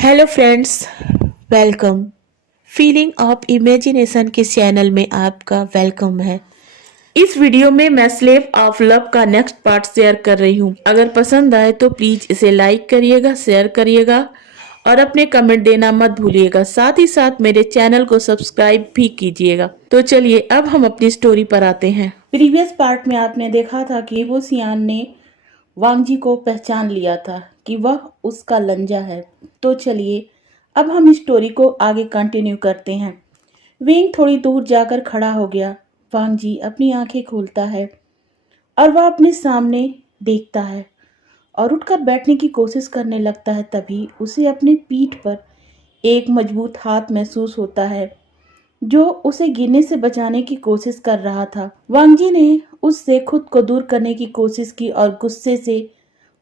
Hello friends, welcome. Feeling of imagination के channel में आपका वेलकम है। इस वीडियो में मैं स्लेव ऑफ लव का नेक्स्ट पार्ट शेयर कर रही हूँ। अगर पसंद आए तो प्लीज इसे लाइक करिएगा, शेयर करिएगा और अपने कमेंट देना मत भूलिएगा। साथ ही साथ मेरे चैनल को सब्सक्राइब भी कीजिएगा। तो चलिए अब हम अपनी स्टोरी पर आते हैं। प्रीवियस पार्ट में आपने देखा था कि वो सियान ने वांगजी को पहचान लिया था कि वह उसका लंजा है। तो चलिए अब हम इस स्टोरी को आगे कंटिन्यू करते हैं। विंग थोड़ी दूर जाकर खड़ा हो गया। वांगजी अपनी आंखें खोलता है और वह अपने सामने देखता है और उठकर बैठने की कोशिश करने लगता है। तभी उसे अपनी पीठ पर एक मजबूत हाथ महसूस होता है जो उसे गिरने से बचाने की कोशिश कर रहा था। वांगजी ने उससे खुद को दूर करने की कोशिश की और गुस्से से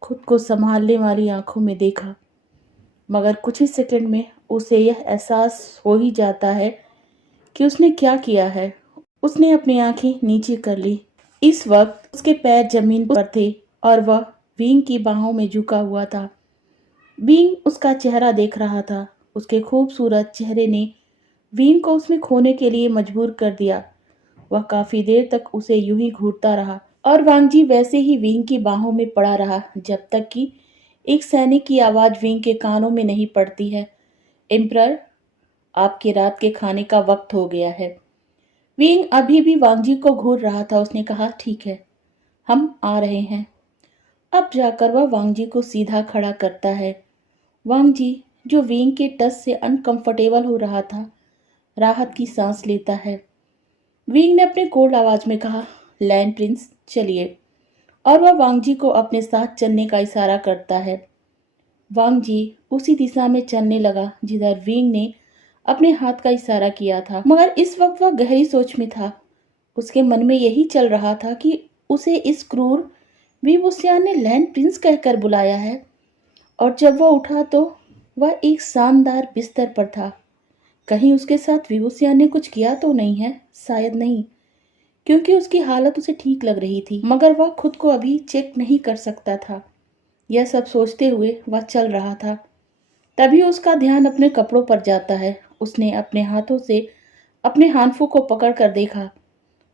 खुद को संभालने वाली आंखों में देखा, मगर कुछ ही सेकंड में उसे यह एहसास हो ही जाता है कि उसने क्या किया है। उसने अपनी आंखें नीचे कर ली। इस वक्त उसके पैर जमीन पर थे और वह बींग की बाहों में झुका हुआ था। बींग उसका चेहरा देख रहा था। उसके खूबसूरत चेहरे ने बींग को उसमें खोने के लिए मजबूर कर दिया। वह काफी देर तक उसे यूं ही घूरता रहा और वांगजी वैसे ही विंग की बाहों में पड़ा रहा जब तक कि एक सैनिक की आवाज विंग के कानों में नहीं पड़ती है, एम्परर, आपके रात के खाने का वक्त हो गया है। विंग अभी भी वांगजी को घूर रहा था। उसने कहा, ठीक है, हम आ रहे हैं। अब जाकर वह वांगजी को सीधा खड़ा करता है। वांगजी, जो विंग के टच से अनकंफर्टेबल हो रहा था, राहत की सांस लेता है। विंग ने अपने कोल्ड आवाज में कहा, लैंड प्रिंस, चलिए। और वह वांगजी को अपने साथ चलने का इशारा करता है। वांगजी उसी दिशा में चलने लगा जिधर विंग ने अपने हाथ का इशारा किया था, मगर इस वक्त वह गहरी सोच में था। उसके मन में यही चल रहा था कि उसे इस क्रूर विभूषिया ने लैंड प्रिंस कहकर बुलाया है, और जब वह उठा तो वह एक शानदार बिस्तर पर था। कहीं उसके साथ विभूषिया ने कुछ किया तो नहीं है? शायद नहीं, क्योंकि उसकी हालत उसे ठीक लग रही थी, मगर वह खुद को अभी चेक नहीं कर सकता था। यह सब सोचते हुए वह चल रहा था। तभी उसका ध्यान अपने कपड़ों पर जाता है। उसने अपने हाथों से अपने हानफों को पकड़ कर देखा।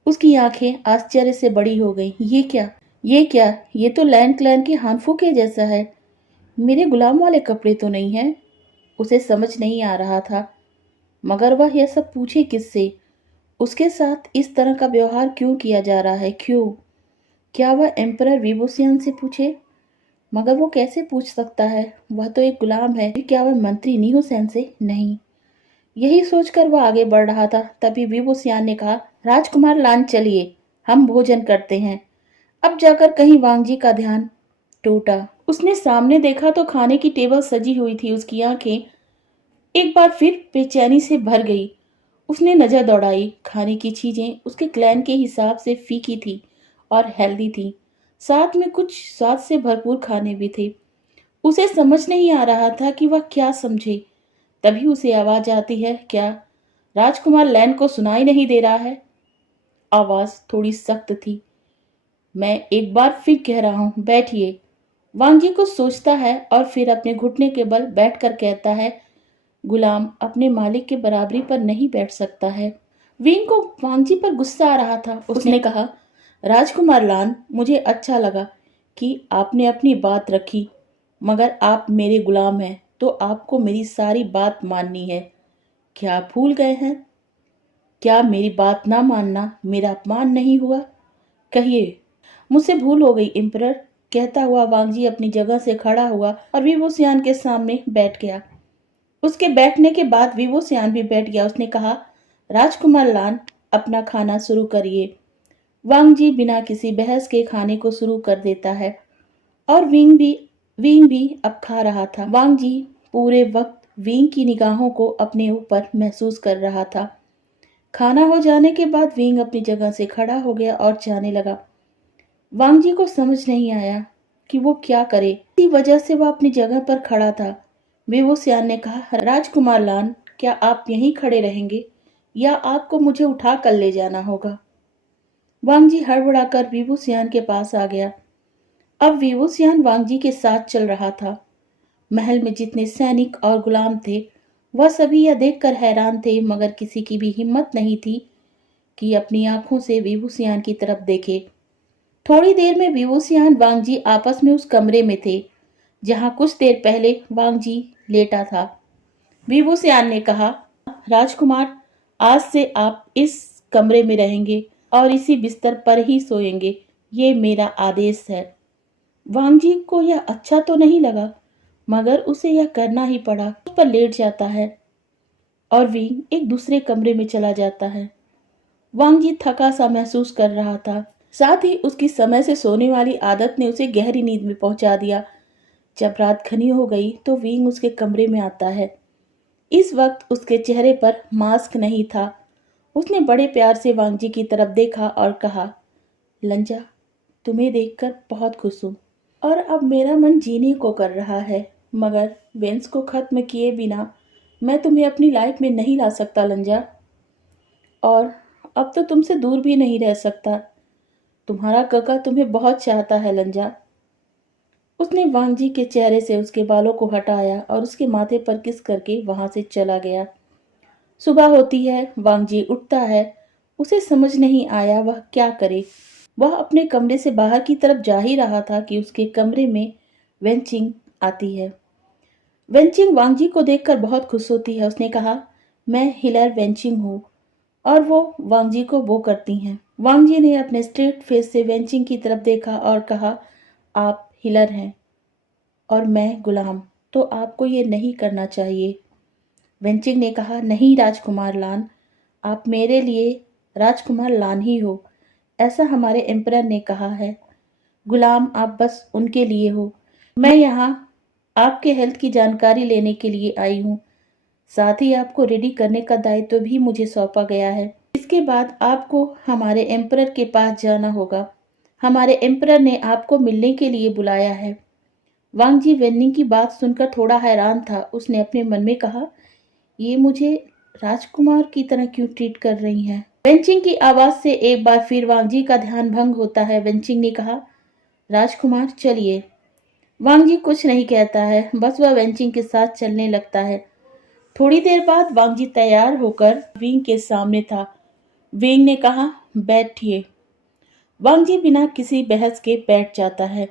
उसकी आंखें आश्चर्य से बड़ी हो गईं। ये क्या, ये क्या? ये तो लैंड क्लैन के हानफों के जैसा है। मेरे गुलाम वाले कपड़े तो नहीं है। उसे समझ नहीं आ रहा था, मगर वह यह सब पूछे किससे? उसके साथ इस तरह का व्यवहार क्यों किया जा रहा है? क्यों? क्या वह एम्परर विभूषियन से पूछे? मगर वो कैसे पूछ सकता है? वह तो एक गुलाम है। क्या वह मंत्री नीहूसेन से? नहीं। यही सोचकर वह आगे बढ़ रहा था। तभी विभूषियन ने कहा, राजकुमार लान, चलिए, हम भोजन करते हैं। अब जाकर कहीं वांगजी का ध्यान टूटा। उसने सामने देखा तो खाने की टेबल सजी हुई थी। उसकी आंखें एक बार फिर बेचैनी से भर गई। उसने नजर दौड़ाई। खाने की चीजें उसके क्लैन के हिसाब से फीकी थी और हेल्दी थी। साथ में कुछ स्वाद से भरपूर खाने भी थे। उसे समझ नहीं आ रहा था कि वह क्या समझे। तभी उसे आवाज आती है, क्या राजकुमार लैन को सुनाई नहीं दे रहा है? आवाज थोड़ी सख्त थी। मैं एक बार फिर कह रहा हूं, बैठिए। वांगजी को सोचता है और फिर अपने घुटने के बल बैठकर कहता है, गुलाम अपने मालिक के बराबरी पर नहीं बैठ सकता है। विंग को वांगजी पर गुस्सा आ रहा था। उसने कहा, राजकुमार लान, मुझे अच्छा लगा कि आपने अपनी बात रखी, मगर आप मेरे गुलाम हैं तो आपको मेरी सारी बात माननी है। क्या आप भूल गए हैं? क्या मेरी बात ना मानना मेरा अपमान नहीं हुआ? कहिए। मुझसे भूल हो गई एम्परर, कहता हुआ वांगजी अपनी जगह से खड़ा हुआ और विभूषियन के सामने बैठ गया। उसके बैठने के बाद विभूषियन भी बैठ गया। उसने कहा, राजकुमार लान, अपना खाना शुरू करिए। वांगजी बिना किसी बहस के खाने को शुरू कर देता है और विंग भी अब खा रहा था। वांगजी पूरे वक्त विंग की निगाहों को अपने ऊपर महसूस कर रहा था। खाना हो जाने के बाद विंग अपनी जगह से खड़ा हो गया और जाने लगा। वांगजी को समझ नहीं आया कि वो क्या करे। इसी वजह से वह अपनी जगह पर खड़ा था। विभूषियन ने कहा, राजकुमार लान, क्या आप यहीं खड़े रहेंगे या आपको मुझे उठा कर ले जाना होगा? वांगजी हड़बड़ाकर विभूषियन के पास आ गया। अब विभूषियन वांगजी के साथ चल रहा था। महल में जितने सैनिक और गुलाम थे वह सभी यह देखकर हैरान थे, मगर किसी की भी हिम्मत नहीं थी कि अपनी आंखों से विभूसियान की तरफ देखे। थोड़ी देर में विभूसियान वांगजी आपस में उस कमरे में थे जहां कुछ देर पहले वांगजी लेटा था। विभूसियान ने कहा, राजकुमार, आज से आप इस कमरे में रहेंगे और इसी बिस्तर पर ही सोएंगे। ये मेरा आदेश है। वांगजी को यह अच्छा तो नहीं लगा, मगर उसे यह करना ही पड़ा। उस पर लेट जाता है और विंग एक दूसरे कमरे में चला जाता है। वांगजी थका सा महसूस कर रहा था, साथ ही उसकी समय से सोने वाली आदत ने उसे गहरी नींद में पहुंचा दिया। जब रात घनी हो गई तो विंग उसके कमरे में आता है। इस वक्त उसके चेहरे पर मास्क नहीं था। उसने बड़े प्यार से वांगजी की तरफ देखा और कहा, लंजा, तुम्हें देखकर बहुत खुश हूँ और अब मेरा मन जीने को कर रहा है, मगर वेंस को खत्म किए बिना मैं तुम्हें अपनी लाइफ में नहीं ला सकता लंजा, और अब तो तुमसे दूर भी नहीं रह सकता। तुम्हारा काका तुम्हें बहुत चाहता है लंजा। उसने वांगजी के चेहरे से उसके बालों को हटाया और उसके माथे पर किस करके वहां से चला गया। सुबह होती है, वांगजी उठता है। उसे समझ नहीं आया वह क्या करे। वह अपने कमरे से बाहर की तरफ जा ही रहा था कि उसके कमरे में वेंचिंग आती है। वेंचिंग वांगजी को देखकर बहुत खुश होती है। उसने कहा, मैं हिलर वेंचिंग हूँ, और वो वांगजी को वो करती हैं। वांगजी ने अपने स्ट्रेट फेस से वेंचिंग की तरफ देखा और कहा, आप हिलर हैं और मैं गुलाम, तो आपको ये नहीं करना चाहिए। वेंचिंग ने कहा, नहीं राजकुमार लान, आप मेरे लिए राजकुमार लान ही हो, ऐसा हमारे एम्परर ने कहा है। गुलाम आप बस उनके लिए हो। मैं यहाँ आपके हेल्थ की जानकारी लेने के लिए आई हूँ। साथ ही आपको रेडी करने का दायित्व भी मुझे सौंपा गया है। इसके बाद आपको हमारे एम्परर के पास जाना होगा। हमारे एम्परर ने आपको मिलने के लिए बुलाया है। वांगजी वेन्निंग की बात सुनकर थोड़ा हैरान था। उसने अपने मन में कहा, ये मुझे राजकुमार की तरह क्यों ट्रीट कर रही हैं। वेंचिंग की आवाज से एक बार फिर वांगजी का ध्यान भंग होता है। वेंचिंग ने कहा, राजकुमार चलिए। वांगजी कुछ नहीं कहता है, बस वह वेंचिंग के साथ चलने लगता है। थोड़ी देर बाद वांगजी तैयार होकर विंग के सामने था। विंग ने कहा, बैठिए। वांगजी बिना किसी बहस के बैठ जाता है।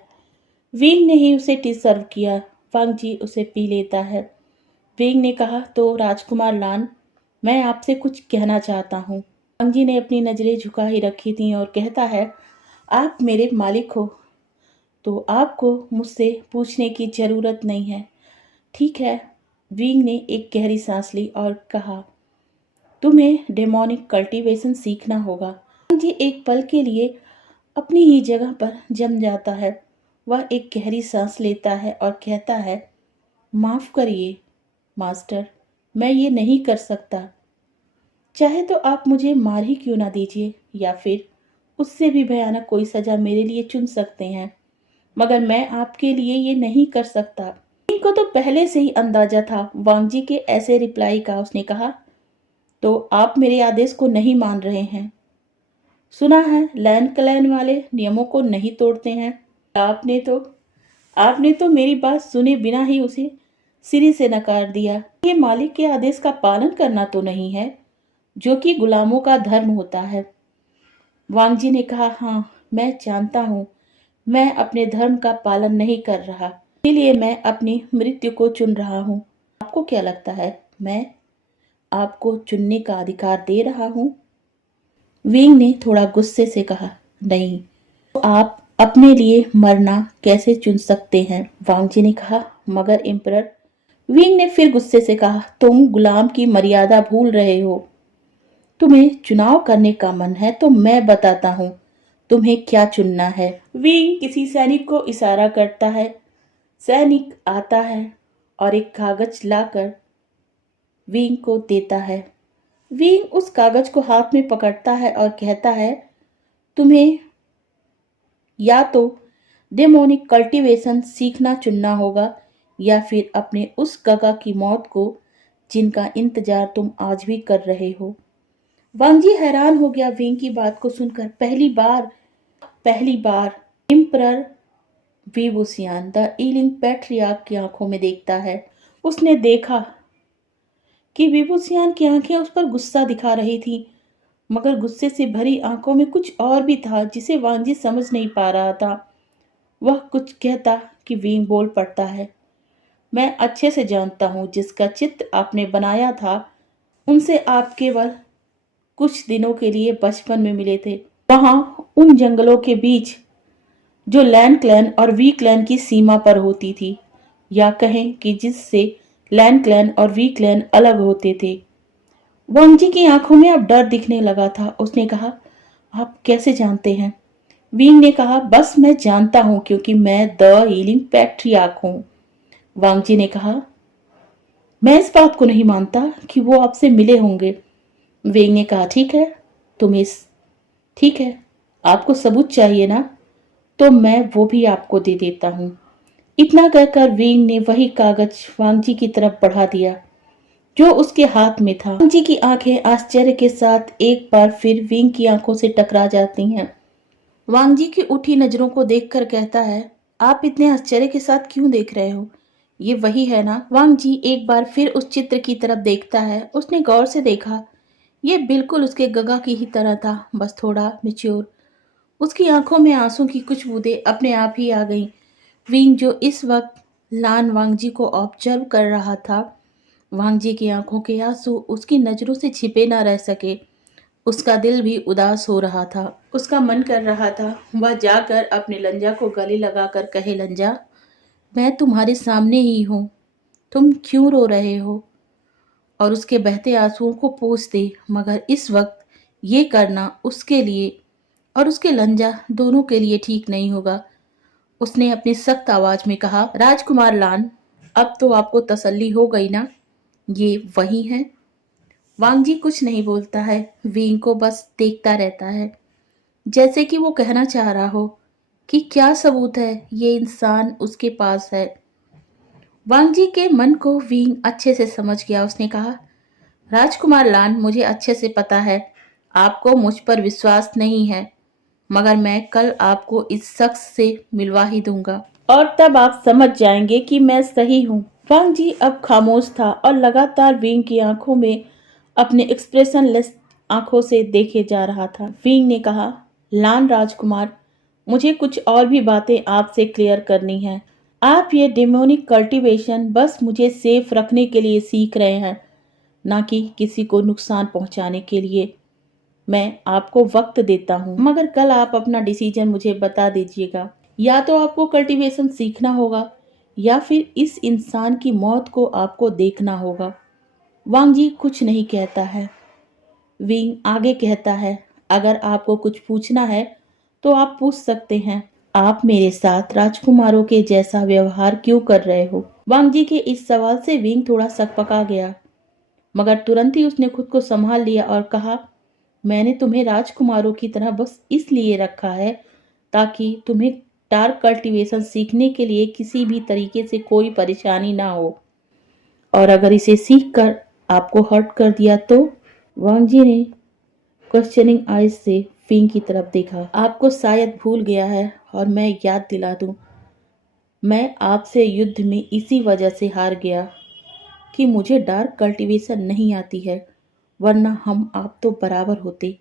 विंग ने ही उसे टी सर्व किया। वांगजी उसे पी लेता है। विंग ने कहा, तो राजकुमार लान, मैं आपसे कुछ कहना चाहता हूँ। वांगजी ने अपनी नजरें झुका ही रखी थी और कहता है, आप मेरे मालिक हो तो आपको मुझसे पूछने की जरूरत नहीं है। ठीक है। विंग ने एक गहरी सांस ली और कहा, तुम्हें डेमोनिक कल्टीवेशन सीखना होगा। वांगजी एक पल के लिए अपनी ही जगह पर जम जाता है। वह एक गहरी सांस लेता है और कहता है, माफ करिए मास्टर, मैं ये नहीं कर सकता। चाहे तो आप मुझे मार ही क्यों ना दीजिए, या फिर उससे भी भयानक कोई सजा मेरे लिए चुन सकते हैं, मगर मैं आपके लिए ये नहीं कर सकता। इनको तो पहले से ही अंदाजा था वांगजी के ऐसे रिप्लाई का। उसने कहा, तो आप मेरे आदेश को नहीं मान रहे हैं। सुना है लैंड क्लैन वाले नियमों को नहीं तोड़ते हैं। आपने तो मेरी बात सुने बिना ही उसे सिरे से नकार दिया। ये मालिक के आदेश का पालन करना तो नहीं है, जो कि गुलामों का धर्म होता है। वांगजी ने कहा, हाँ मैं जानता हूँ, मैं अपने धर्म का पालन नहीं कर रहा, इसीलिए मैं अपनी मृत्यु को चुन रहा हूँ। आपको क्या लगता है मैं आपको चुनने का अधिकार दे रहा हूँ? विंग ने थोड़ा गुस्से से कहा, नहीं, तो आप अपने लिए मरना कैसे चुन सकते हैं? वांगजी ने कहा, मगर एम्परर। विंग ने फिर गुस्से से कहा, तुम गुलाम की मर्यादा भूल रहे हो। तुम्हें चुनाव करने का मन है तो मैं बताता हूँ तुम्हें क्या चुनना है। विंग किसी सैनिक को इशारा करता है। सैनिक आता है और एक कागज लाकर विंग को देता है। विंग उस कागज को हाथ में पकड़ता है और कहता है, तुम्हें या तो डेमोनिक कल्टीवेशन सीखना चुनना होगा, या फिर अपने उस काका की मौत को जिनका इंतजार तुम आज भी कर रहे हो। वांगजी हैरान हो गया विंग की बात को सुनकर। पहली बार एम्परर विभूषियान द ईलिंग पैट्रियार्क की आंखों में देखता है। उसने देखा कि विभूषियान की आंखें उस पर गुस्सा दिखा रही थी, मगर गुस्से से भरी आंखों में कुछ और भी था जिसे वांजी समझ नहीं पा रहा था। वह कुछ कहता कि विंग बोल पड़ता है, मैं अच्छे से जानता हूँ जिसका चित्र आपने बनाया था उनसे आप केवल कुछ दिनों के लिए बचपन में मिले थे, वहां उन जंगलों के बीच जो लैन क्लैन और वी क्लैन की सीमा पर होती थी, या कहें कि जिससे लैन क्लैन और वी क्लैन अलग होते थे। वांगजी की आंखों में अब डर दिखने लगा था। उसने कहा, आप कैसे जानते हैं? विंग ने कहा, बस मैं जानता हूं क्योंकि मैं द हीलिंग पैट्रियार्क हूं। वांगजी ने कहा, मैं इस बात को नहीं मानता कि वो आपसे मिले होंगे। विंग ने कहा, ठीक है, आपको सबूत चाहिए ना, तो मैं वो भी आपको दे देता हूं। इतना कहकर विंग ने वही कागज वांगजी की तरफ बढ़ा दिया जो उसके हाथ में था। वांगजी की आंखें आश्चर्य के साथ एक बार फिर विंग की आंखों से टकरा जाती हैं। वांगजी की उठी नजरों को देखकर कहता है, आप इतने आश्चर्य के साथ क्यों देख रहे हो? ये वही है ना? वांगजी एक बार फिर उस चित्र की तरफ देखता है। उसने गौर से देखा, ये बिल्कुल उसके गगा की ही तरह था, बस थोड़ा मैच्योर। उसकी आंखों में आंसू की कुछ बूंदें अपने आप ही आ गईं। विंग जो इस वक्त लान वांगजी को ऑब्जर्व कर रहा था, वांगजी की आंखों के आंसू उसकी नजरों से छिपे न रह सके। उसका दिल भी उदास हो रहा था। उसका मन कर रहा था वह जाकर अपने लंजा को गले लगाकर कहे, लंजा, मैं तुम्हारे सामने ही हूँ, तुम क्यों रो रहे हो? और उसके बहते आंसुओं को पोंछ दे। मगर इस वक्त ये करना उसके लिए और उसके लंजा दोनों के लिए ठीक नहीं होगा। उसने अपनी सख्त आवाज में कहा, राजकुमार लान, अब तो आपको तसल्ली हो गई ना? ये वही है। वांगजी कुछ नहीं बोलता है, विंग को बस देखता रहता है, जैसे कि वो कहना चाह रहा हो कि क्या सबूत है ये इंसान उसके पास है। वांगजी के मन को विंग अच्छे से समझ गया। उसने कहा, राजकुमार लान, मुझे अच्छे से पता है आपको मुझ पर विश्वास नहीं है, मगर मैं कल आपको इस शख्स से मिलवा ही दूंगा और तब आप समझ जाएंगे कि मैं सही हूँ। वांगजी अब खामोश था और लगातार विंग की आंखों में अपने एक्सप्रेशनलेस आंखों से देखे जा रहा था। विंग ने कहा, लान राजकुमार, मुझे कुछ और भी बातें आपसे क्लियर करनी है। आप ये डेमोनिक कल्टीवेशन बस मुझे सेफ रखने के लिए सीख रहे हैं, ना कि किसी को नुकसान पहुंचाने के लिए। मैं आपको वक्त देता हूँ, मगर कल आप अपना डिसीजन मुझे बता दीजिएगा। या तो आपको कल्टीवेशन सीखना होगा या फिर इस इंसान की मौत को आपको देखना होगा। वांगजी कुछ नहीं कहता है। विंग आगे कहता है, अगर आपको कुछ पूछना है तो आप पूछ सकते हैं। आप मेरे साथ राजकुमारों के जैसा व्यवहार क्यों कर रहे हो? वांगजी के इस सवाल से विंग थोड़ा सकपका गया, मगर तुरंत ही उसने खुद को संभाल लिया और कहा, मैंने तुम्हें राजकुमारों की तरह बस इसलिए रखा है ताकि तुम्हें डार्क कल्टीवेशन सीखने के लिए किसी भी तरीके से कोई परेशानी ना हो, और अगर इसे सीख कर आपको हर्ट कर दिया तो? वांगजी ने क्वेश्चनिंग आइज से फिंग की तरफ देखा। आपको शायद भूल गया है और मैं याद दिला दूं, मैं आपसे युद्ध में इसी वजह से हार गया कि मुझे डार्क कल्टीवेशन नहीं आती है, वरना हम आप तो बराबर होते।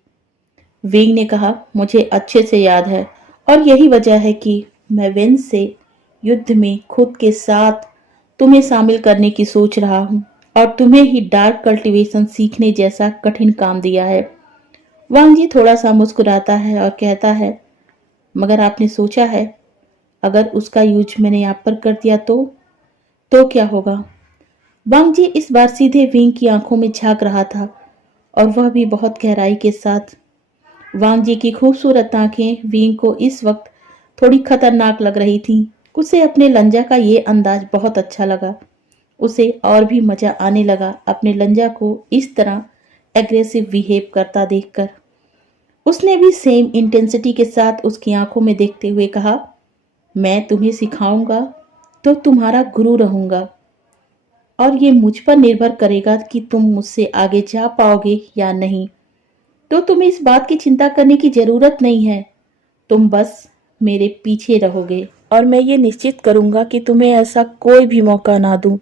विंग ने कहा, मुझे अच्छे से याद है और यही वजह है कि मैं वेन से युद्ध में खुद के साथ तुम्हें शामिल करने की सोच रहा हूँ और तुम्हें ही डार्क कल्टीवेशन सीखने जैसा कठिन काम दिया है। वांगजी थोड़ा सा मुस्कुराता है और कहता है, मगर आपने सोचा है अगर उसका यूज मैंने आप पर कर दिया तो क्या होगा? वांगजी इस बार सीधे विंग की आंखों में झांक रहा था और वह भी बहुत गहराई के साथ। वांगजी की खूबसूरत आंखें विंग को इस वक्त थोड़ी खतरनाक लग रही थीं। उसे अपने लंजा का ये अंदाज बहुत अच्छा लगा। उसे और भी मजा आने लगा अपने लंजा को इस तरह एग्रेसिव बिहेव करता देखकर। उसने भी सेम इंटेंसिटी के साथ उसकी आंखों में देखते हुए कहा, मैं तुम्हें सिखाऊंगा तो तुम्हारा गुरु रहूंगा और ये मुझ पर निर्भर करेगा कि तुम मुझसे आगे जा पाओगे या नहीं। तो तुम्हें इस बात की चिंता करने की जरूरत नहीं है, तुम बस मेरे पीछे रहोगे और मैं ये निश्चित करूंगा कि तुम्हें ऐसा कोई भी मौका ना दूं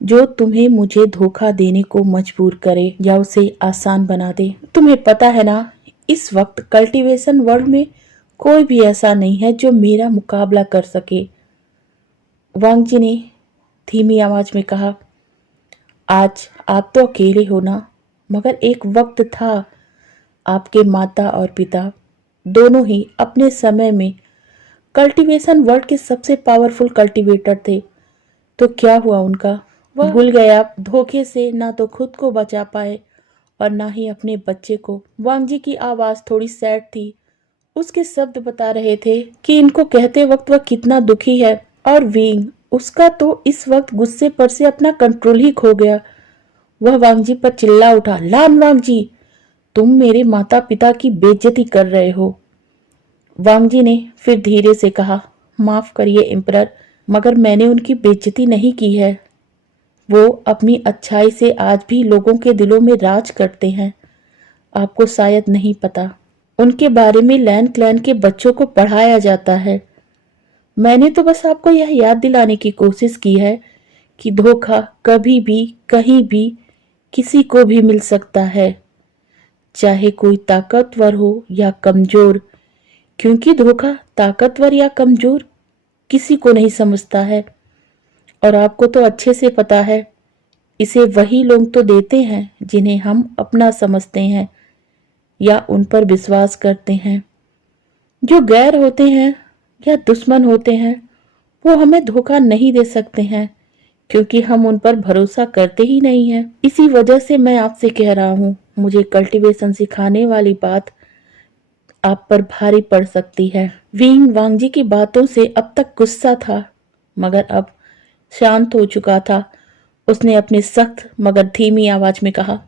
जो तुम्हें मुझे धोखा देने को मजबूर करे या उसे आसान बना दे। तुम्हें पता है ना, इस वक्त कल्टीवेशन वर्ल्ड में कोई भी ऐसा नहीं है जो मेरा मुकाबला कर सके। वांग जी ने धीमी आवाज में कहा, आज आप तो अकेले हो ना, मगर एक वक्त था आपके माता और पिता दोनों ही अपने समय में कल्टीवेशन वर्ल्ड के सबसे पावरफुल कल्टीवेटर थे। तो क्या हुआ उनका? वह भूल गए आप धोखे से ना तो खुद को बचा पाए और ना ही अपने बच्चे को। वांग जी की आवाज थोड़ी सैड थी। उसके शब्द बता रहे थे कि इनको कहते वक्त वह कितना दुखी है। और विंग, उसका तो इस वक्त गुस्से पर से अपना कंट्रोल ही खो गया। वह वांग जी पर चिल्ला उठा, लान वांग जी, तुम मेरे माता पिता की बेइज्जती कर रहे हो। वांग जी ने फिर धीरे से कहा, माफ करिए एम्परर, मगर मैंने उनकी बेइज्जती नहीं की है। वो अपनी अच्छाई से आज भी लोगों के दिलों में राज करते हैं। आपको शायद नहीं पता, उनके बारे में लैन क्लैन के बच्चों को पढ़ाया जाता है। मैंने तो बस आपको यह याद दिलाने की कोशिश की है कि धोखा कभी भी कहीं भी किसी को भी मिल सकता है, चाहे कोई ताकतवर हो या कमजोर, क्योंकि धोखा ताकतवर या कमजोर किसी को नहीं समझता है। और आपको तो अच्छे से पता है, इसे वही लोग तो देते हैं जिन्हें हम अपना समझते हैं या उन पर विश्वास करते हैं। जो गैर होते हैं या दुश्मन होते हैं, वो हमें धोखा नहीं दे सकते हैं, क्योंकि हम उन पर भरोसा करते ही नहीं हैं। इसी वजह से मैं आपसे कह रहा हूँ, मुझे कल्टीवेशन सिखाने वाली बात आप पर भारी पड़ सकती है। विंग वांग जी की बातों से अब तक गुस्सा था, मगर अब शांत हो चुका था। उसने अपनी सख्त मगर धीमी आवाज में कहा,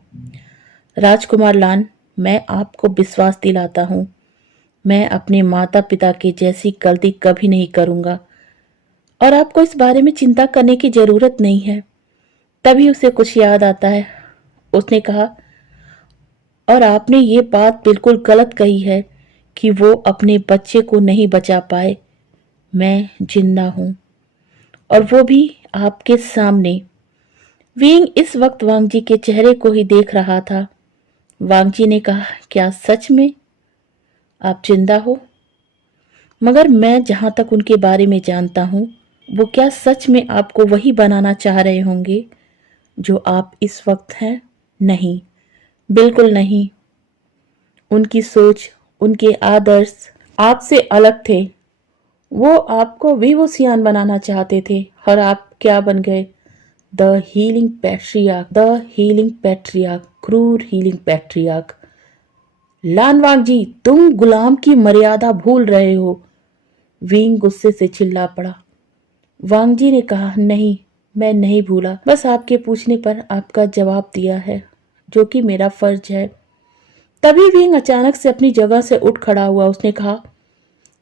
राजकुमार लान, मैं आपको विश्वास दिलाता हूँ, मैं अपने माता पिता की जैसी गलती कभी नहीं करूंगा और आपको इस बारे में चिंता करने की जरूरत नहीं है। तभी उसे कुछ याद आता है। उसने कहा, और आपने ये बात बिल्कुल गलत कही है कि वो अपने बच्चे को नहीं बचा पाए। मैं जिंदा हूं, और वो भी आपके सामने। विंग इस वक्त वांग जी के चेहरे को ही देख रहा था। वांग जी ने कहा, क्या सच में आप जिंदा हो? मगर मैं जहां तक उनके बारे में जानता हूं, वो क्या सच में आपको वही बनाना चाह रहे होंगे जो आप इस वक्त हैं? नहीं, बिल्कुल नहीं। उनकी सोच, उनके आदर्श आपसे अलग थे। वो आपको विवोसियान बनाना चाहते थे, और आप क्या बन गए? The healing patriarch, the healing patriarch, क्रूर हीलिंग पैट्रियार्क। लानवांग जी, तुम गुलाम की मर्यादा भूल रहे हो। विंग गुस्से से चिल्ला पड़ा। वांग जी ने कहा, नहीं, मैं नहीं भूला, बस आपके पूछने पर आपका जवाब दिया है, जो कि मेरा फर्ज है। तभी विंग अचानक से अपनी जगह से उठ खड़ा हुआ। उसने कहा,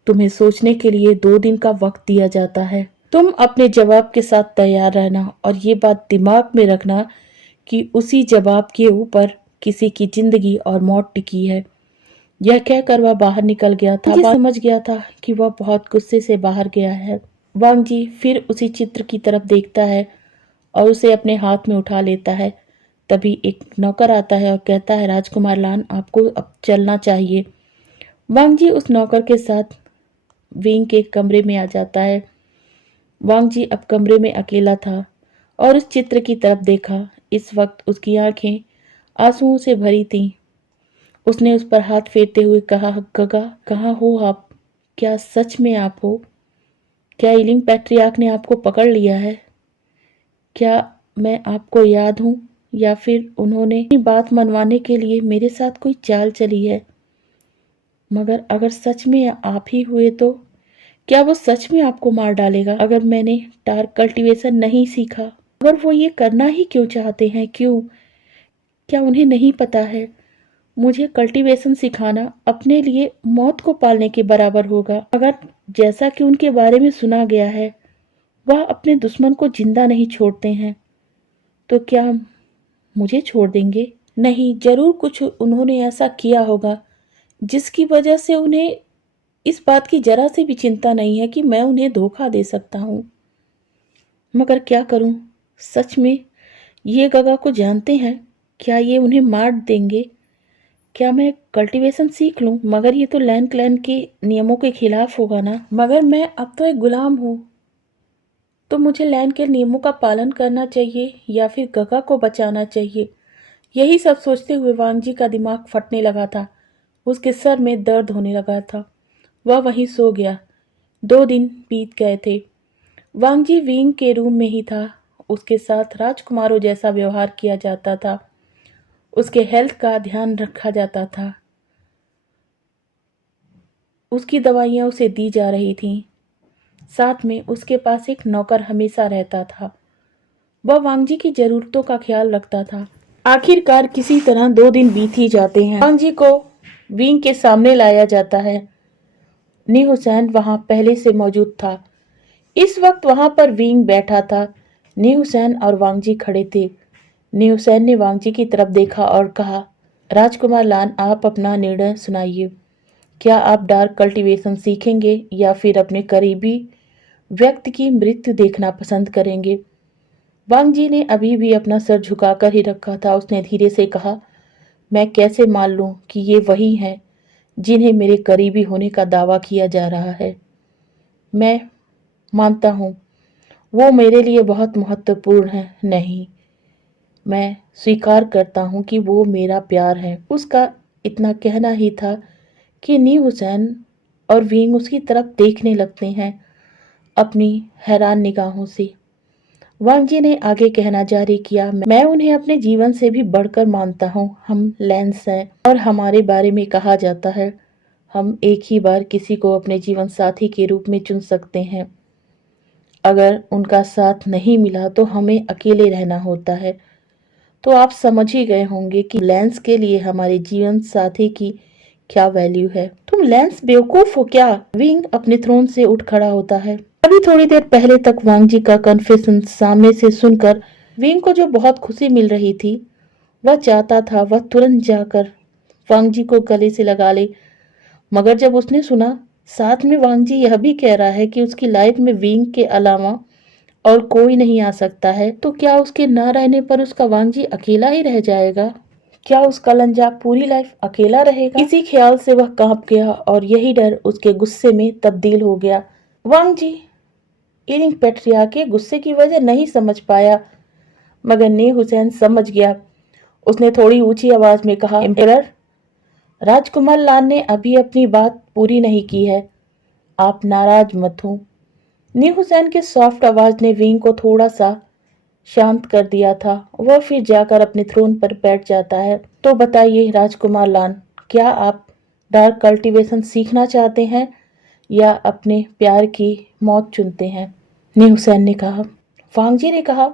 तुम्हें सोचने के लिए 2 दिन का वक्त दिया जाता है। तुम अपने जवाब के साथ तैयार रहना, और ये बात दिमाग में रखना कि उसी जवाब के ऊपर किसी की जिंदगी और मौत टिकी है। यह कहकर वह बाहर निकल गया था। वांग जी समझ गया था कि वह बहुत गुस्से से बाहर गया है। वांग जी फिर उसी चित्र की तरफ देखता है और उसे अपने हाथ में उठा लेता है। तभी एक नौकर आता है और कहता है, राजकुमार लान, आपको अब चलना चाहिए। वांग जी उस नौकर के साथ विंग के कमरे में आ जाता है। वांग जी अब कमरे में अकेला था और उस चित्र की तरफ देखा। इस वक्त उसकी आंखें आंसुओं से भरी थीं। उसने उस पर हाथ फेरते हुए कहा, गगा, कहाँ हो आप? क्या सच में आप हो? क्या हीलिंग पैट्रियार्क ने आपको पकड़ लिया है? क्या मैं आपको याद हूँ, या फिर उन्होंने अपनी बात मनवाने के लिए मेरे साथ कोई चाल चली है? मगर अगर सच में आप ही हुए तो क्या वो सच में आपको मार डालेगा? अगर मैंने टार्क कल्टीवेशन नहीं सीखा, अगर वो ये करना ही क्यों चाहते हैं? क्यों? क्या उन्हें नहीं पता है मुझे कल्टीवेशन सिखाना अपने लिए मौत को पालने के बराबर होगा? अगर जैसा कि उनके बारे में सुना गया है, वह अपने दुश्मन को जिंदा नहीं छोड़ते हैं, तो क्या मुझे छोड़ देंगे? नहीं, जरूर कुछ उन्होंने ऐसा किया होगा जिसकी वजह से उन्हें इस बात की जरा से भी चिंता नहीं है कि मैं उन्हें धोखा दे सकता हूँ। मगर क्या करूँ? सच में ये गगा को जानते हैं? क्या ये उन्हें मार देंगे? क्या मैं कल्टीवेशन सीख लूं? मगर ये तो लैंड क्लैन के नियमों के खिलाफ होगा ना। मगर मैं अब तो एक गुलाम हूँ, तो मुझे लैंड के नियमों का पालन करना चाहिए या फिर गगा को बचाना चाहिए। यही सब सोचते हुए वांगजी का दिमाग फटने लगा था। उसके सर में दर्द होने लगा था। वह वहीं सो गया। 2 दिन बीत गए थे। वांगजी विंग के रूम में ही था। उसके साथ राजकुमारों जैसा व्यवहार किया जाता था। उसके हेल्थ का ध्यान रखा जाता था। उसकी दवाइयाँ उसे दी जा रही थीं। साथ में उसके पास एक नौकर हमेशा रहता था। वह वांगजी की जरूरतों का ख्याल रखता था। आखिरकार किसी तरह 2 दिन बीत ही जाते हैं। वांगजी को विंग के सामने लाया जाता है। नी हुसैन वहां पहले से मौजूद था। इस वक्त वहां पर विंग बैठा था। नी हुसैन और वांगजी खड़े थे। नी हुसैन ने वांगजी की तरफ देखा और कहा, राजकुमार लान, आप अपना निर्णय सुनाइए। क्या आप डार्क कल्टीवेशन सीखेंगे या फिर अपने करीबी व्यक्ति की मृत्यु देखना पसंद करेंगे? वांगजी ने अभी भी अपना सर झुकाकर ही रखा था। उसने धीरे से कहा, मैं कैसे मान लूं कि ये वही हैं जिन्हें मेरे करीबी होने का दावा किया जा रहा है? मैं मानता हूँ वो मेरे लिए बहुत महत्वपूर्ण है। नहीं, मैं स्वीकार करता हूँ कि वो मेरा प्यार है। उसका इतना कहना ही था कि नी हुसैन और विंग उसकी तरफ देखने लगते हैं अपनी हैरान निगाहों से। वांगजी ने आगे कहना जारी किया, मैं उन्हें अपने जीवन से भी बढ़कर मानता हूँ। हम लेंस हैं और हमारे बारे में कहा जाता है हम एक ही बार किसी को अपने जीवन साथी के रूप में चुन सकते हैं। अगर उनका साथ नहीं मिला तो हमें अकेले रहना होता है। तो आप समझ ही गए होंगे कि लेंस के लिए हमारे जीवन साथी की क्या वैल्यू है। तुम लेंस बेवकूफ हो क्या? विंग अपने थ्रोन से उठ खड़ा होता है। अभी थोड़ी देर पहले तक वांगजी का कन्फेशन सामने से सुनकर विंग को जो बहुत खुशी मिल रही थी, वह चाहता था वह तुरंत जाकर वांगजी को गले से लगा ले। मगर जब उसने सुना साथ में वांगजी यह भी कह रहा है कि उसकी लाइफ में विंग के अलावा और कोई नहीं आ सकता है, तो क्या उसके न रहने पर उसका वांगजी अकेला ही रह जाएगा? क्या उसका लंजा पूरी लाइफ अकेला रहेगा? इसी ख्याल से वह कांप गया और यही डर उसके गुस्से में तब्दील हो गया। वांगजी इरिंग पेट्रिया के गुस्से की वजह नहीं समझ पाया, मगर नी हुसैन समझ गया। उसने थोड़ी ऊंची आवाज में कहा, एम्परर, राजकुमार लान ने अभी अपनी बात पूरी नहीं की है। आप नाराज मत हो। नी हुसैन के सॉफ्ट आवाज ने विंग को थोड़ा सा शांत कर दिया था। वह फिर जाकर अपने थ्रोन पर बैठ जाता है। तो बताइए राजकुमार लान, क्या आप डार्क कल्टीवेशन सीखना चाहते हैं या अपने प्यार की मौत चुनते हैं? नी हुसैन ने कहा। वांगजी ने कहा,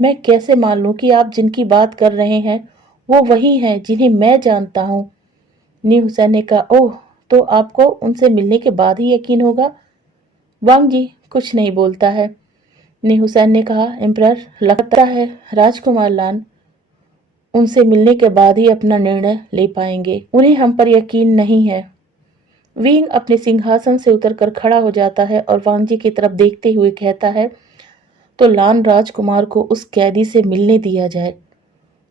मैं कैसे मान लूं कि आप जिनकी बात कर रहे हैं वो वही हैं जिन्हें मैं जानता हूँ। नी हुसैन ने कहा, ओह, तो आपको उनसे मिलने के बाद ही यकीन होगा। वांगजी कुछ नहीं बोलता है। नी हुसैन ने कहा, एम्परर, लगता है राजकुमार लान उनसे मिलने के बाद ही अपना निर्णय ले पाएंगे। उन्हें हम पर यकीन नहीं है। विंग अपने सिंहासन से उतरकर खड़ा हो जाता है और वांगजी की तरफ देखते हुए कहता है, तो लान राजकुमार को उस कैदी से मिलने दिया जाए।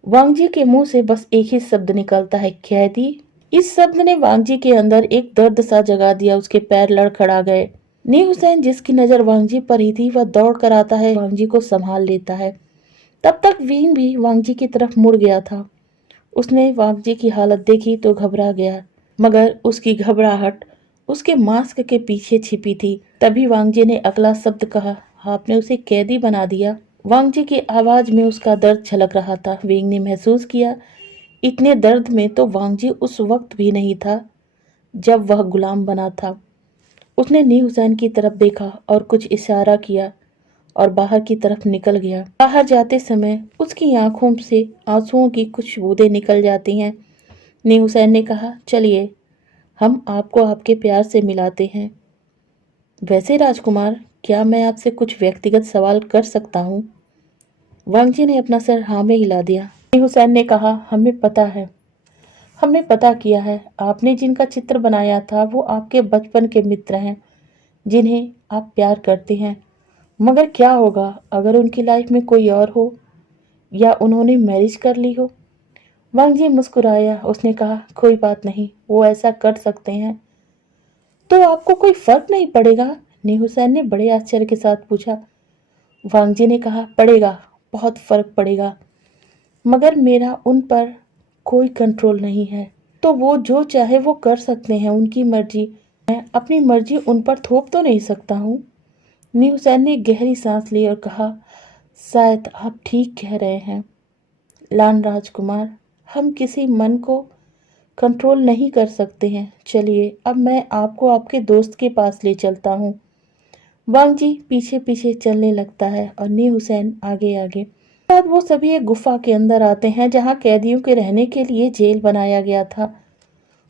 वांगजी के मुंह से बस एक ही शब्द निकलता है, कैदी। इस शब्द ने वांगजी के अंदर एक दर्द सा जगा दिया। उसके पैर लड़खड़ा गए। नी हुसैन, जिसकी नजर वांगजी पर ही थी, वह दौड़ कर आता है, वांगजी को संभाल लेता है। तब तक विंग भी वांगजी की तरफ मुड़ गया था। उसने वांगजी की हालत देखी तो घबरा गया, मगर उसकी घबराहट उसके मास्क के पीछे छिपी थी। तभी वांगजी ने अगला शब्द कहा, आपने उसे कैदी बना दिया। वांगजी की आवाज में उसका दर्द झलक रहा था। विंग ने महसूस किया, इतने दर्द में तो वांगजी उस वक्त भी नहीं था जब वह गुलाम बना था। उसने नी हुसैन की तरफ देखा और कुछ इशारा किया और बाहर की तरफ निकल गया। बाहर जाते समय उसकी आंखों से आंसुओं की कुछ बूंदें निकल जाती हैं। नी हुसैन ने कहा, चलिए हम आपको आपके प्यार से मिलाते हैं। वैसे राजकुमार, क्या मैं आपसे कुछ व्यक्तिगत सवाल कर सकता हूँ? वांगजी ने अपना सर हाँ में हिला दिया। नी हुसैन ने कहा, हमें पता है हमने पता किया है, आपने जिनका चित्र बनाया था वो आपके बचपन के मित्र हैं, जिन्हें आप प्यार करते हैं। मगर क्या होगा अगर उनकी लाइफ में कोई और हो या उन्होंने मैरिज कर ली हो? वांग जी मुस्कुराया। उसने कहा, कोई बात नहीं, वो ऐसा कर सकते हैं। तो आपको कोई फर्क नहीं पड़ेगा? नी हुसैन ने बड़े आश्चर्य के साथ पूछा। वांग जी ने कहा, पड़ेगा, बहुत फर्क पड़ेगा, मगर मेरा उन पर कोई कंट्रोल नहीं है। तो वो जो चाहे वो कर सकते हैं, उनकी मर्जी। मैं अपनी मर्जी उन पर थोप तो नहीं सकता हूँ। नी हुसैन ने गहरी सांस ली और कहा, शायद आप ठीक कह रहे हैं लान राजकुमार, हम किसी मन को कंट्रोल नहीं कर सकते हैं। चलिए अब मैं आपको आपके दोस्त के पास ले चलता हूँ। वांग जी पीछे पीछे चलने लगता है और नी हुसैन आगे आगे। बाद वो सभी एक गुफा के अंदर आते हैं जहाँ कैदियों के रहने के लिए जेल बनाया गया था।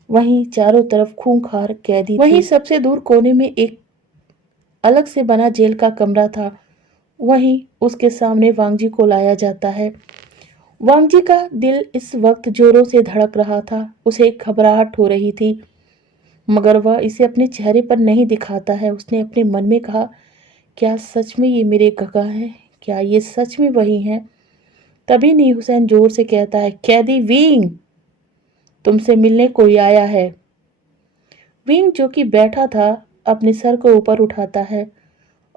वहीं चारों तरफ खूंखार कैदी, वहीं सबसे दूर कोने में एक अलग से बना जेल का कमरा था। वहीं उसके सामने वांग जी को लाया जाता है। वांग जी का दिल इस वक्त जोरों से धड़क रहा था। उसे घबराहट हो रही थी, मगर वह इसे अपने चेहरे पर नहीं दिखाता है। उसने अपने मन में कहा, क्या सच में ये मेरे गगा हैं? क्या ये सच में वही हैं? तभी नी हुसैन जोर से कहता है, कैदी विंग, तुमसे मिलने कोई आया है। विंग जो कि बैठा था अपने सर को ऊपर उठाता है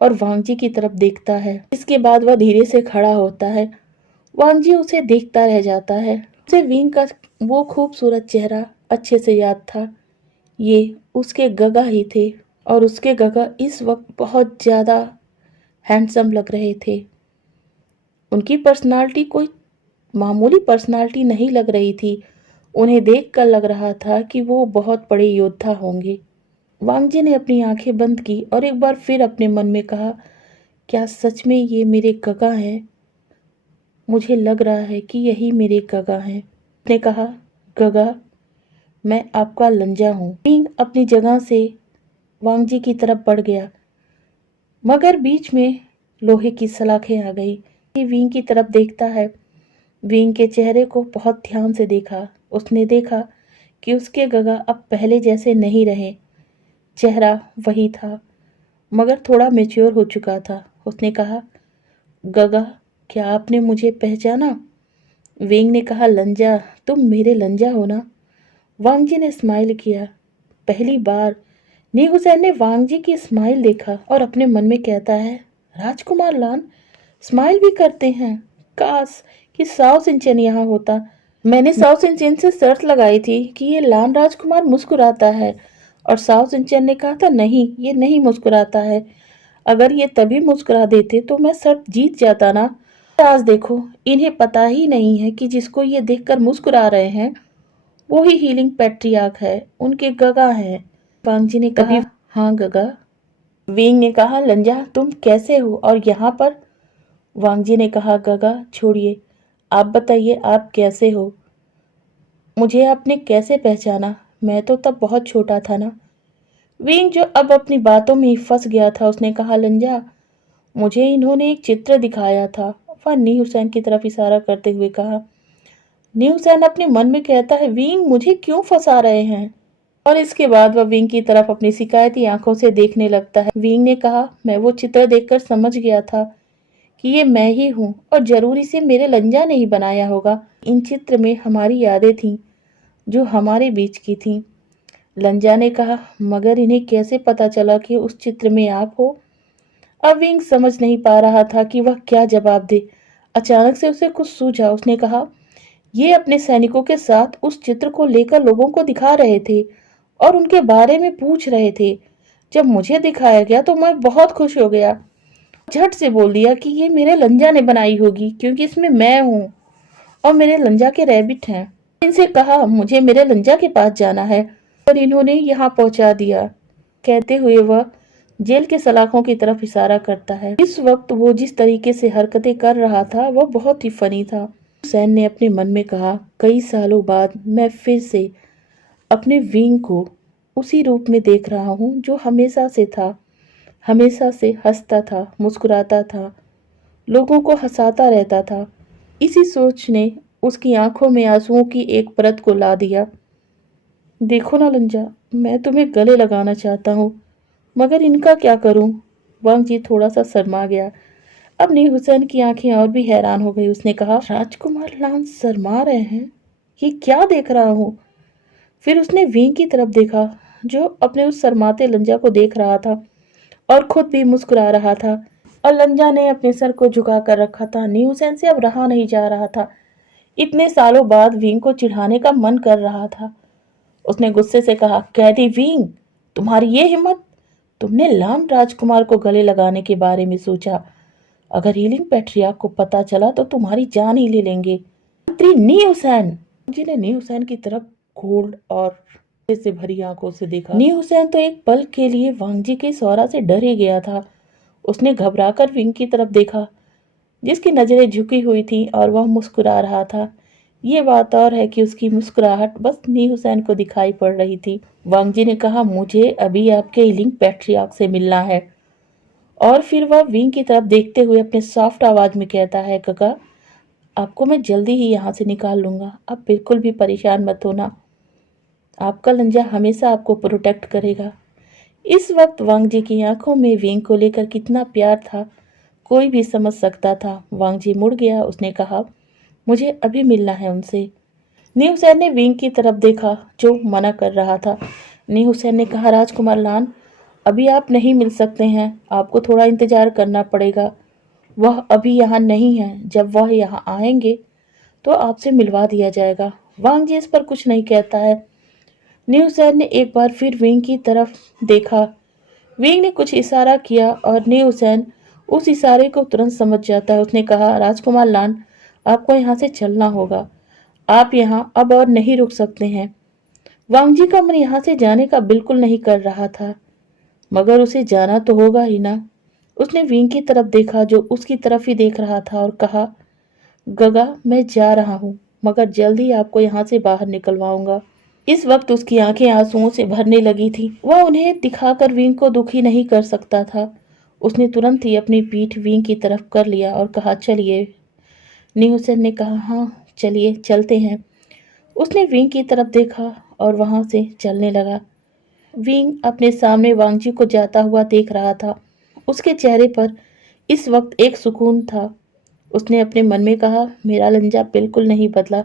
और वांग जी की तरफ देखता है। इसके बाद वह धीरे से खड़ा होता है। वांग जी उसे देखता रह जाता है। उसे विंग का वो खूबसूरत चेहरा अच्छे से याद था। ये उसके गगा ही थे और उसके गगा इस वक्त बहुत ज़्यादा हैंडसम लग रहे थे। उनकी पर्सनालिटी कोई मामूली पर्सनालिटी नहीं लग रही थी। उन्हें देखकर लग रहा था कि वो बहुत बड़े योद्धा होंगे। वांग जी ने अपनी आंखें बंद की और एक बार फिर अपने मन में कहा, क्या सच में ये मेरे गगा हैं? मुझे लग रहा है कि यही मेरे गगा हैं। उसने कहा, गगा, मैं आपका लंजा हूँ। विंग अपनी जगह से वांग जी की तरफ बढ़ गया, मगर बीच में लोहे की सलाखें आ गई। विंग की तरफ देखता है। विंग के चेहरे को बहुत ध्यान से देखा। उसने देखा कि उसके गगा अब पहले जैसे नहीं रहे। चेहरा वही था, मगर थोड़ा मैच्योर हो चुका था। उसने कहा, गगा, क्या आपने मुझे पहचाना? विंग ने कहा, लंजा, तुम मेरे लंजा हो ना? वांग जी ने स्माइल किया। पहली बार नी हुसैन ने वांग जी की स्माइल देखा और अपने मन में कहता है, राजकुमार लान स्माइल भी करते हैं। काश कि साओ सिंचन यहाँ होता। मैंने साओ सिंचन से शर्त लगाई थी कि ये लान राजकुमार मुस्कुराता है, और साओ सिंचन ने कहा था, नहीं, ये नहीं मुस्कुराता है। अगर ये तभी मुस्कुरा देते तो मैं शर्त जीत जाता ना। आज देखो, इन्हें पता ही नहीं है कि जिसको ये देखकर मुस्कुरा रहे हैं वो ही हीलिंग पैट्रियार्क है, उनके गगा हैं। वांग जी ने कहा, हाँ गगा। विंग ने कहा, लंजा, तुम कैसे हो और यहाँ पर? वांग जी ने कहा, गगा छोड़िए, आप बताइए आप कैसे हो? मुझे आपने कैसे पहचाना? मैं तो तब बहुत छोटा था ना। विंग जो अब अपनी बातों में ही फंस गया था, उसने कहा, लंजा, मुझे इन्होंने एक चित्र दिखाया था। वह नी हुसैन की तरफ इशारा करते हुए कहा। नी हुसैन अपने मन में कहता है, विंग मुझे क्यों फंसा रहे हैं? और इसके बाद वह विंग की तरफ अपनी शिकायती आंखों से देखने लगता है। विंग ने कहा, मैं वो चित्र देखकर समझ गया था कि ये मैं ही हूँ और जरूरी से मेरे लंजा ने ही बनाया होगा। इन चित्र में हमारी यादें थीं जो हमारे बीच की थीं। लंजा ने कहा, मगर इन्हें कैसे पता चला कि उस चित्र में आप हो? अब विंग समझ नहीं पा रहा था कि वह क्या जवाब दे। अचानक से उसे कुछ सूझा। उसने कहा, ये अपने सैनिकों के साथ उस चित्र को लेकर लोगों को दिखा रहे थे और उनके बारे में पूछ रहे थे। जब मुझे दिखाया गया तो मैं बहुत खुश हो गया। झट से बोल दिया कि ये मेरे लंजा ने बनाई होगी, क्योंकि इसमें मैं हूँ और मेरे लंजा के रैबिट हैं। इनसे कहा, मुझे मेरे लंजा के पास जाना है, और इन्होंने यहाँ पहुँचा दिया। कहते हुए वह जेल के सलाखों की तरफ इशारा करता है। इस वक्त वो जिस तरीके से हरकतें कर रहा था वह बहुत ही फनी था। हुसैन ने अपने मन में कहा, कई सालों बाद मैं फिर से अपने विंग को उसी रूप में देख रहा हूँ जो हमेशा से था। हमेशा से हंसता था, मुस्कुराता था, लोगों को हंसाता रहता था। इसी सोच ने उसकी आंखों में आंसुओं की एक परत को ला दिया। देखो ना लंजा, मैं तुम्हें गले लगाना चाहता हूँ, मगर इनका क्या करूँ? वांग जी थोड़ा सा शर्मा गया। अब नी हुसैन की आंखें और भी हैरान हो गई। उसने कहा, राजकुमार लान शर्मा रहे हैं? ये क्या देख रहा हूँ? फिर उसने विंग की तरफ देखा, जो अपने उस शर्माते लंजा को देख रहा था और खुद भी मुस्कुरा रहा था। और लंजा ने अपने सर को झुका कर रखा था। नी हुसैन से अब रहा नहीं जा रहा था। इतने सालों बाद विंग को चिढ़ाने का मन कर रहा था। उसने गुस्से से कहा, कैदी विंग, तुम्हारी ये हिम्मत? तुमने लाम राजकुमार को गले लगाने के बारे में सोचा? अगर हीलिंग पैट्रियार्क को पता चला तो तुम्हारी जान ही ले लेंगे। मंत्री नी हुसैन जी ने नी हुसैन की तरफ कोल्ड और से भरी आंखों से देखा। नी हुसैन तो एक पल के लिए वांगजी के इस ऑरा से डर ही गया था। उसने घबराकर विंग की तरफ देखा, जिसकी नजरें झुकी हुई थी और वह मुस्कुरा रहा था। ये बात और है कि उसकी मुस्कुराहट बस नी हुसैन को दिखाई पड़ रही थी। वांगजी ने कहा, मुझे अभी आपके हीलिंग पैट्रियार्क से मिलना है। और फिर वह विंग की तरफ देखते हुए अपने सॉफ्ट आवाज में कहता है, काका, आपको मैं जल्दी ही यहाँ से निकाल लूंगा। आप बिल्कुल भी परेशान मत होना। आपका लंजा हमेशा आपको प्रोटेक्ट करेगा। इस वक्त वांग जी की आंखों में विंग को लेकर कितना प्यार था, कोई भी समझ सकता था। वांग जी मुड़ गया। उसने कहा, मुझे अभी मिलना है उनसे। नी हुसैन ने विंग की तरफ देखा, जो मना कर रहा था। नी हुसैन ने कहा, राजकुमार लान, अभी आप नहीं मिल सकते हैं। आपको थोड़ा इंतजार करना पड़ेगा। वह अभी यहाँ नहीं है। जब वह यहाँ आएंगे तो आपसे मिलवा दिया जाएगा। वांग जी इस पर कुछ नहीं कहता है। नी हुसैन ने एक बार फिर विंग की तरफ देखा। विंग ने कुछ इशारा किया और नी हुसैन उस इशारे को तुरंत समझ जाता है। उसने कहा, राजकुमार लान, आपको यहाँ से चलना होगा। आप यहाँ अब और नहीं रुक सकते हैं। वांग जी का मन यहाँ से जाने का बिल्कुल नहीं कर रहा था, मगर उसे जाना तो होगा ही ना। उसने विंग की तरफ देखा, जो उसकी तरफ ही देख रहा था, और कहा, गगा, मैं जा रहा हूँ, मगर जल्द ही आपको यहाँ से बाहर निकलवाऊंगा। इस वक्त उसकी आंखें आंसुओं से भरने लगी थी। वह उन्हें दिखाकर विंग को दुखी नहीं कर सकता था। उसने तुरंत ही अपनी पीठ विंग की तरफ कर लिया और कहा, चलिए। नी हुसैन ने कहा, हाँ चलिए, चलते हैं। उसने विंग की तरफ देखा और वहां से चलने लगा। विंग अपने सामने वांगजी को जाता हुआ देख रहा था। उसके चेहरे पर इस वक्त एक सुकून था। उसने अपने मन में कहा, मेरा लंजा बिल्कुल नहीं बदला।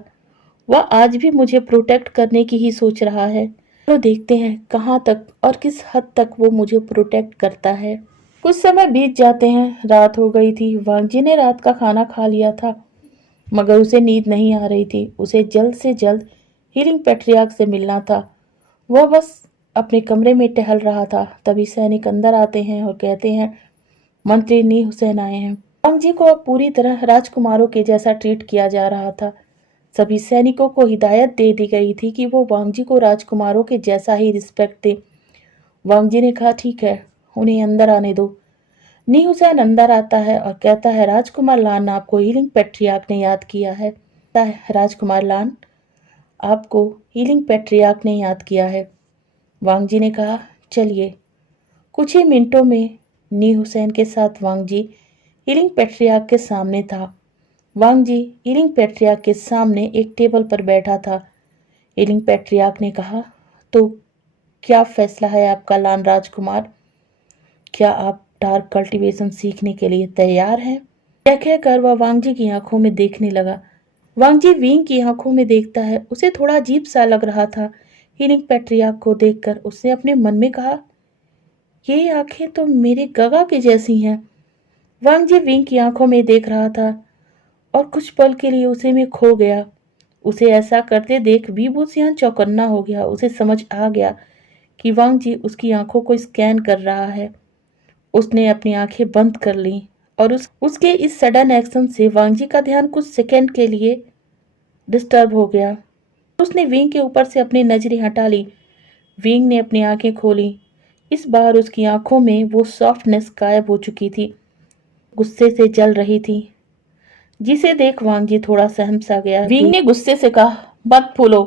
वह आज भी मुझे प्रोटेक्ट करने की ही सोच रहा है। तो देखते हैं कहाँ तक और किस हद तक वो मुझे प्रोटेक्ट करता है। कुछ समय बीत जाते हैं। रात हो गई थी। वांगजी ने रात का खाना खा लिया था, मगर उसे नींद नहीं आ रही थी। उसे जल्द से जल्द हीलिंग पैट्रियार्क से मिलना था। वह बस अपने कमरे में टहल रहा था। तभी सैनिक अंदर आते हैं और कहते हैं, मंत्री नी हुसैन आए हैं। वांग जी को अब पूरी तरह राजकुमारों के जैसा ट्रीट किया जा रहा था। सभी सैनिकों को हिदायत दे दी गई थी कि वो वांग जी को राजकुमारों के जैसा ही रिस्पेक्ट दे। वांग जी ने कहा, ठीक है, उन्हें अंदर आने दो। नी हुसैन अंदर आता है और कहता है, राजकुमार लान, आपको हीलिंग पैट्रियार्क ने याद किया है। राजकुमार लान, आपको हीलिंग पैट्रियार्क ने याद किया है। वांग जी ने कहा, चलिए। कुछ ही मिनटों में नी हुसैन के साथ वांग जी हीलिंग पैट्रियार्क के सामने था। वांग जी हीलिंग पैट्रियार्क के सामने एक टेबल पर बैठा था। हीलिंग पैट्रियार्क ने कहा, तो क्या फैसला है आपका लान राजकुमार? क्या आप डार्क कल्टीवेशन सीखने के लिए तैयार हैं? यह कहकर वह वांग जी की आंखों में देखने लगा। वांग जी विंग की आंखों में देखता है। उसे थोड़ा अजीब सा लग रहा था। हीलिंग पैट्रियार्क को देखकर उसने अपने मन में कहा, ये आंखें तो मेरे गगा की जैसी हैं। वांग जी विंग की आंखों में देख रहा था और कुछ पल के लिए उसे में खो गया। उसे ऐसा करते देख विभूषियान चौकन्ना हो गया। उसे समझ आ गया कि वांग जी उसकी आंखों को स्कैन कर रहा है। उसने अपनी आंखें बंद कर ली और उसके इस सडन एक्शन से वांग जी का ध्यान कुछ सेकंड के लिए डिस्टर्ब हो गया। उसने विंग के ऊपर से अपनी नजरें हटा ली। विंग ने अपनी आंखें खोली। इस बार उसकी आंखों में वो सॉफ्टनेस गायब हो चुकी थी, गुस्से से जल रही थी, जिसे देख वांग जी थोड़ा सहम सा गया। विंग ने गुस्से से कहा, मत भूलो,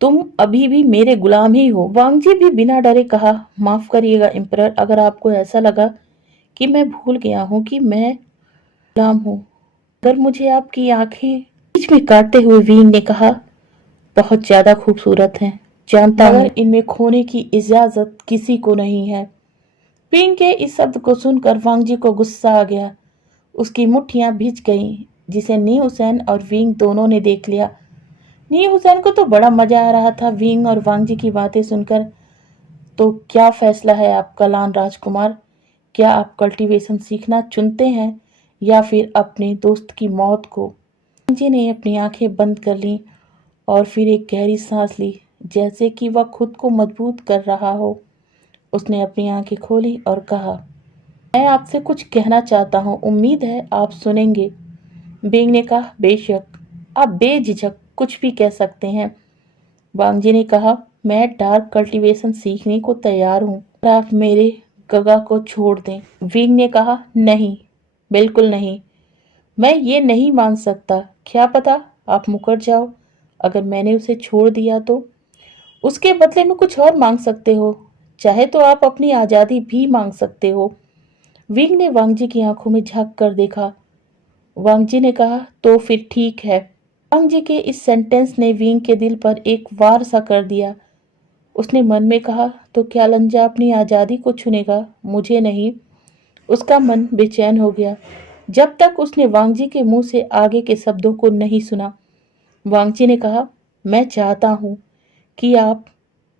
तुम अभी भी मेरे गुलाम ही हो। वांग जी भी बिना डरे कहा, माफ करिएगा एम्परर, अगर आपको ऐसा लगा कि मैं भूल गया हूँ कि मैं गुलाम हूँ, अगर मुझे आपकी आंखें बीच में काटते हुए विंग ने कहा, बहुत ज्यादा खूबसूरत हैं। जानता हूँ। मगर इनमें खोने की इजाजत किसी को नहीं है। विंग के इस शब्द को सुनकर वांग जी को गुस्सा आ गया। उसकी मुट्ठियां भिज गईं, जिसे नी हुसैन और विंग दोनों ने देख लिया। नी हुसैन को तो बड़ा मजा आ रहा था विंग और वांग जी की बातें सुनकर। तो क्या फैसला है आपका लान राजकुमार? क्या आप कल्टीवेशन सीखना चुनते हैं या फिर अपने दोस्त की मौत को? वांग जी ने अपनी आंखें बंद कर लीं और फिर एक गहरी सांस ली, जैसे कि वह खुद को मजबूत कर रहा हो। उसने अपनी आंखें खोली और कहा, मैं आपसे कुछ कहना चाहता हूँ, उम्मीद है आप सुनेंगे। बिंग ने कहा, बेशक, आप बेझिझक कुछ भी कह सकते हैं। वांग जी ने कहा, मैं डार्क कल्टीवेशन सीखने को तैयार हूँ, पर आप मेरे गगा को छोड़ दें। विंग ने कहा, नहीं, बिल्कुल नहीं, मैं ये नहीं मान सकता। क्या पता आप मुकर जाओ। अगर मैंने उसे छोड़ दिया तो उसके बदले में कुछ और मांग सकते हो। चाहे तो आप अपनी आज़ादी भी मांग सकते हो। विंग ने वांग जी की आंखों में झांक कर देखा। वांग जी ने कहा, तो फिर ठीक है। वांग जी के इस सेंटेंस ने विंग के दिल पर एक वार सा कर दिया। उसने मन में कहा, तो क्या लंजा अपनी आज़ादी को चुनेगा? मुझे नहीं। उसका मन बेचैन हो गया जब तक उसने वांग जी के मुंह से आगे के शब्दों को नहीं सुना। वांग जी ने कहा, मैं चाहता हूँ कि आप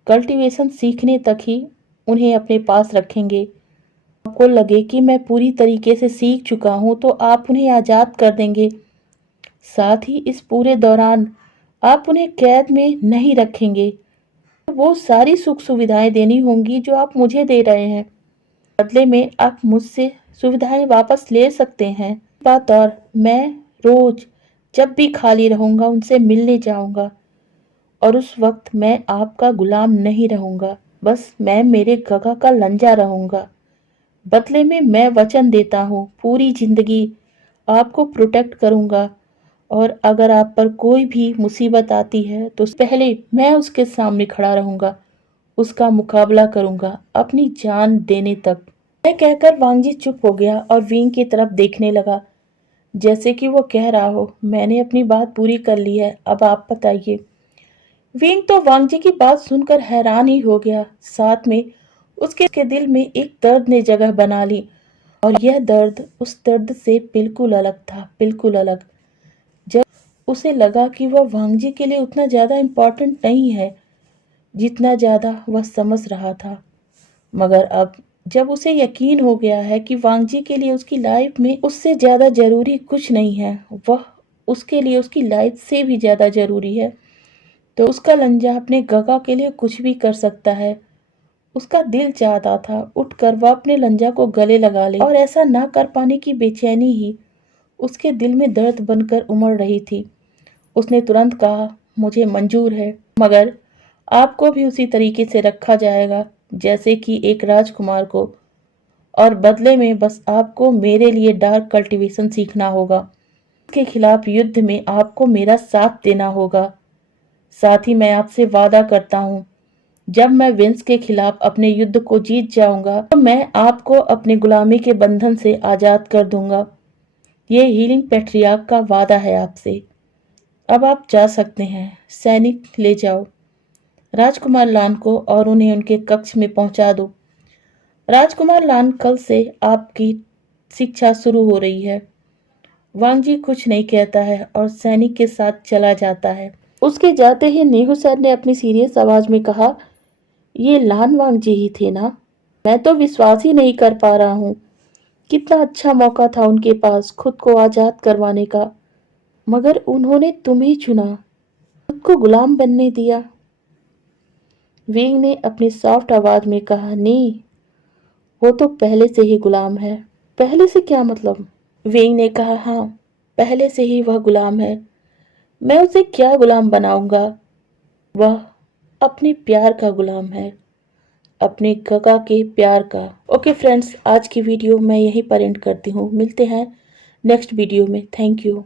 कल्टीवेशन सीखने तक ही उन्हें अपने पास रखेंगे। आपको लगे कि मैं पूरी तरीके से सीख चुका हूँ तो आप उन्हें आज़ाद कर देंगे। साथ ही इस पूरे दौरान आप उन्हें कैद में नहीं रखेंगे। वो सारी सुख सुविधाएं देनी होंगी जो आप मुझे दे रहे हैं। बदले में आप मुझसे सुविधाएं वापस ले सकते हैं। बात और मैं रोज जब भी खाली रहूंगा उनसे मिलने जाऊंगा और उस वक्त मैं आपका गुलाम नहीं रहूंगा। बस मैं मेरे गगा का लंजा रहूंगा। बदले में मैं वचन देता हूँ पूरी जिंदगी आपको प्रोटेक्ट करूंगा और अगर आप पर कोई भी मुसीबत आती है तो पहले मैं उसके सामने खड़ा रहूंगा, उसका मुकाबला करूंगा अपनी जान देने तक। यह कहकर वांग जी चुप हो गया और विंग की तरफ देखने लगा, जैसे कि वो कह रहा हो, मैंने अपनी बात पूरी कर ली है, अब आप बताइए। विंग तो वांग जी की बात सुनकर हैरान ही हो गया। साथ में उसके दिल में एक दर्द ने जगह बना ली और यह दर्द उस दर्द से बिल्कुल अलग था, बिल्कुल अलग। जब उसे लगा कि वह वांग जी के लिए उतना ज्यादा इम्पोर्टेंट नहीं है जितना ज्यादा वह समझ रहा था। मगर अब जब उसे यकीन हो गया है कि वांग जी के लिए उसकी लाइफ में उससे ज्यादा जरूरी कुछ नहीं है, वह उसके लिए उसकी लाइफ से भी ज्यादा जरूरी है, तो उसका लंजा अपने गगा के लिए कुछ भी कर सकता है। उसका दिल चाहता था उठकर वह अपने लंजा को गले लगा ले और ऐसा ना कर पाने की बेचैनी ही उसके दिल में दर्द बनकर उमड़ रही थी। उसने तुरंत कहा, मुझे मंजूर है, मगर आपको भी उसी तरीके से रखा जाएगा जैसे कि एक राजकुमार को, और बदले में बस आपको मेरे लिए डार्क कल्टीवेशन सीखना होगा। इसके खिलाफ युद्ध में आपको मेरा साथ देना होगा। साथ ही मैं आपसे वादा करता हूँ, जब मैं विंस के खिलाफ अपने युद्ध को जीत जाऊंगा तो मैं आपको अपनी गुलामी के बंधन से आजाद कर दूंगा। ये हीलिंग पैट्रियार्क का वादा है आपसे। अब आप जा सकते हैं। सैनिक ले जाओ राजकुमार लान को और उन्हें उनके कक्ष में पहुंचा दो। राजकुमार लान, कल से आपकी शिक्षा शुरू हो रही है। वांग जी कुछ नहीं कहता है और सैनिक के साथ चला जाता है। उसके जाते ही नेहू सर ने अपनी सीरियस आवाज में कहा, ये लान वांग जी ही थे ना? मैं तो विश्वास ही नहीं कर पा रहा हूँ। कितना अच्छा मौका था उनके पास खुद को आजाद करवाने का, मगर उन्होंने तुम्हें चुना, खुद को गुलाम बनने दिया। विंग ने अपनी सॉफ्ट आवाज में कहा, नहीं, वो तो पहले से ही गुलाम है। पहले से क्या मतलब? विंग ने कहा, हाँ, पहले से ही वह गुलाम है। मैं उसे क्या गुलाम बनाऊंगा? वह अपने प्यार का गुलाम है, अपने गगा के प्यार का। ओके फ्रेंड्स, आज की वीडियो मैं यहीं पर एंड करती हूँ। मिलते हैं नेक्स्ट वीडियो में। Thank you.